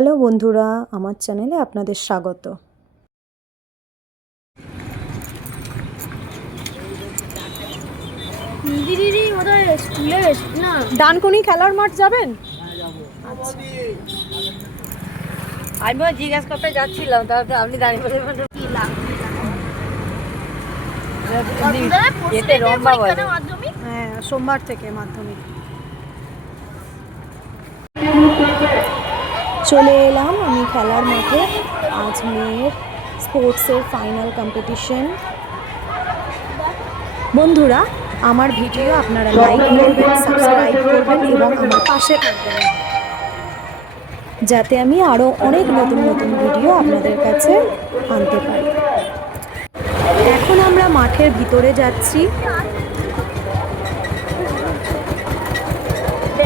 Hello বন্ধুরা, আমার চ্যানেলে আপনাদের স্বাগত। দিদি ওদের স্কুলে না ডানকুনি খেলার মাঠ যাবেন? আমিও জিজ্ঞাসা করতে যাচ্ছিলাম, তারপরে আপনি দাঁড়িয়ে বলে এতে রম্বা বলে। হ্যাঁ, সোমবার থেকে মাধ্যমিক। চলে এলাম আমি খেলার মাঠে। আজ মেয়ের স্পোর্টসের ফাইনাল কম্পিটিশন। বন্ধুরা, আমার ভিডিও আপনারা লাইক করবেন, সাবস্ক্রাইব করবেন এবং আমার পাশে থাকবেন, যাতে আমি আরও অনেক নতুন নতুন ভিডিও আপনাদের কাছে আনতে পারি। এখন আমরা মাঠের ভিতরে যাচ্ছি।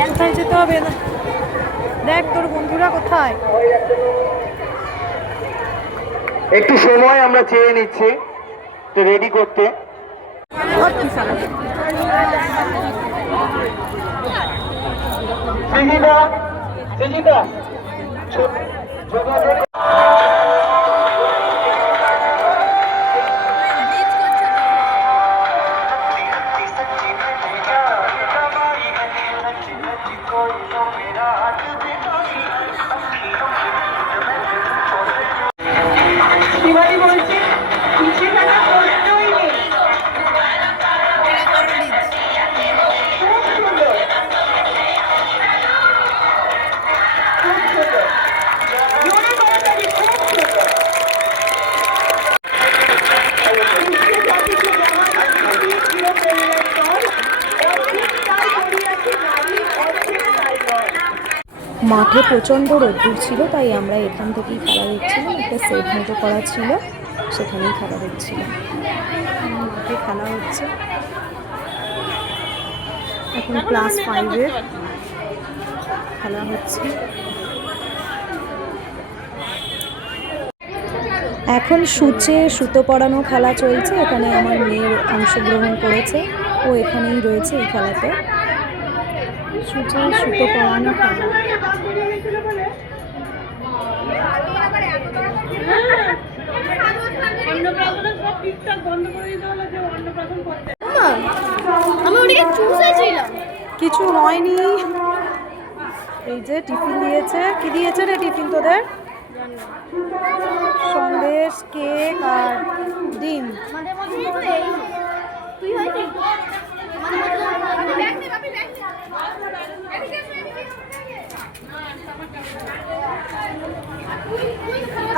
কোথায় যেতে হবে? দেখ তোর বন্ধুরা কোথায়। একটু সময় আমরা চেয়ে নিচ্ছি রেডি করতে। মাঠে প্রচণ্ড রোদ্দুর ছিল, তাই আমরা এখান থেকেই খেলা দেখছিলাম। একটা সেট মতো করা ছিল, সেখানেই খেলা দেখছিলাম। মাঠে খেলা হচ্ছে এখন ক্লাস 5-এর খেলা হচ্ছে। এখন সুতো পড়ানো খেলা চলছে। এখানে আমার মেয়ের অংশগ্রহণ করেছে, ও এখানেই রয়েছে এই খেলাতে। সুতো পড়ানো খেলা। কিছু হয়নি। এই যে টিফিন দিয়েছে। কি দিয়েছে রে টিফিন তোদের? সন্দেশ, কেক আর ডিম।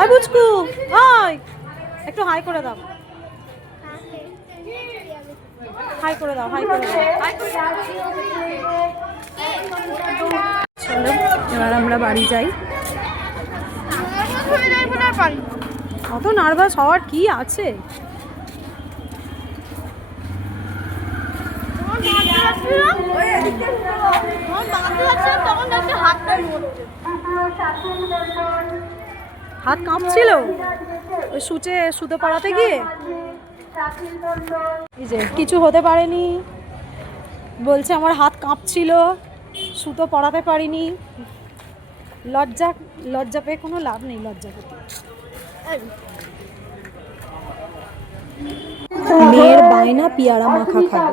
আয় বুঝকু, আয় একটু হাই করে দাও। হাই করে দাও, হাই করে দাও। চলো এবার আমরা বাড়ি যাই। অত নার্ভাস হওয়ার কি আছে? হাত কাঁপছিল ওই সুতো পড়াতে গিয়ে। এই যে কিছু হতে পারেনি, বলছে আমার হাত কাঁপছিল, সুতো পড়াতে পারিনি। লজ্জা পেয়ে কোনো লাভ নেই। লজ্জা পেতে মেয়ের বায়না পেয়ারা মাখা খাবে।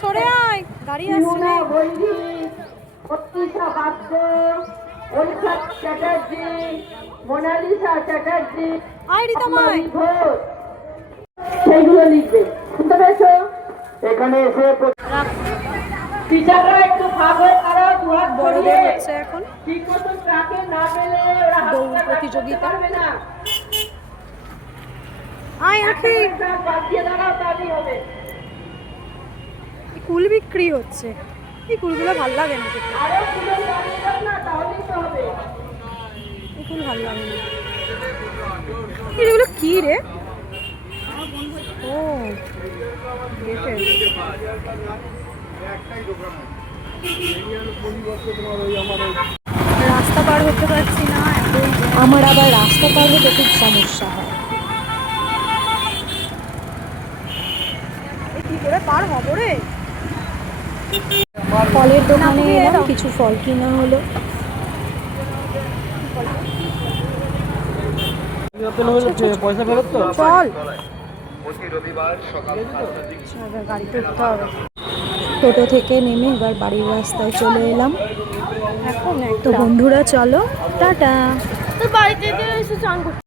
সরে আয়, দাঁড়িয়ে আসছি। আয় রিতামাই, সেইগুলো লিখবে। শুনতে পেয়েছো? এখানে এসে টিচাররা একটু ভাগ হয়ে তারা দুহাত বড়দের হচ্ছে এখন ঠিক মতো ট্রাকে না পেলে ওরা দৌড় প্রতিযোগিতা। পারবে না। আয় আখি, বাঁচিয়ে দাঁড়াও, তাহলেই হবে। কুল বিক্রি হচ্ছে। এই কুলগুলো ভাল লাগে না। আরো ফুলের দাঁড়িয়ে যাও না, তাহলেই তো হবে। এই কুল ভাল লাগে না। এগুলো কি রে? ও রাস্তা পার হতে পারছি না। আমার আবার রাস্তা পার হতে খুব সমস্যা হয়। কি করে পার হবো রে। ফলের দোকানে এলাম, কিছু ফল কিনা হলো। পয়সা ফেরত তো? চল গাড়িতে উঠতে হবে টোটো থেকে নেমে এবার বাড়ির রাস্তায় চলে এলাম। এখন। তো বন্ধুরা চলো টাটা। তোর বাড়িতে এসে চান করতে